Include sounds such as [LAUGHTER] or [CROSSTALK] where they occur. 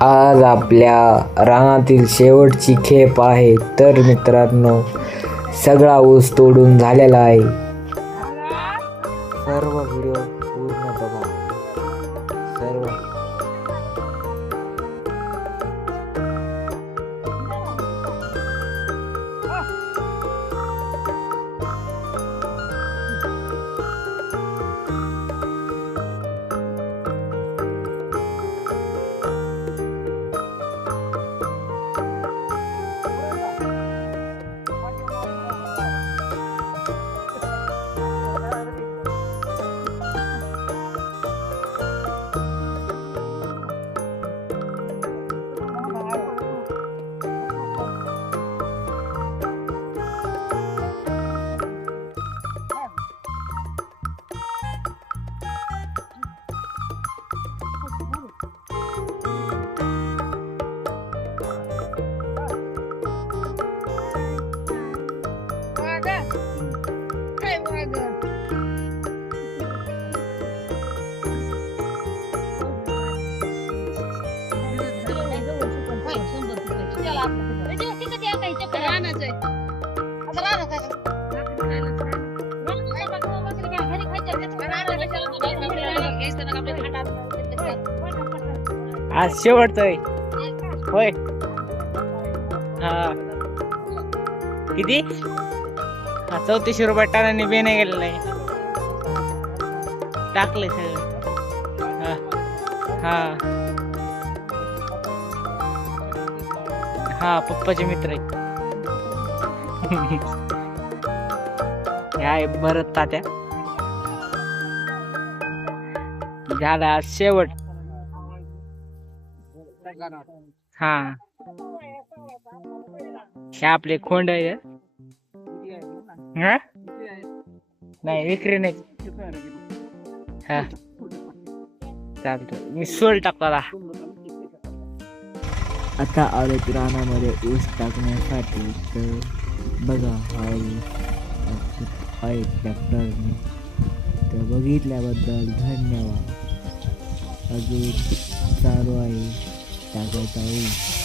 आज आपल्या रानातील शेवटची खेप आहे. तर मित्रांनो सगळा ऊस तोडून झालेला आहे. सर्व व्हिडिओ पूर्ण बघा. सर्व. आज शेवटचं आहे होय. हा. किती? हा चौतीसशे रुपये टनाने बेने गेलेलं आहे. टाकलंय सगळं. हा. हा. हा पप्पाचे मित्र आहे [LAUGHS] हे आहे भरत तात्या. झाला शेवट. हा. हे आपले खोंड आहे नाही विक्री नाही. हा. चालतं मी सोल टाकला. आता आता रानामध्ये ऊस टाकण्यासाठी तर बघा हा ऊस आहे ट्रॅक्टरने तर बघितल्याबद्दल धन्यवाद. अजून चालू आहे. टाकायचा ऊस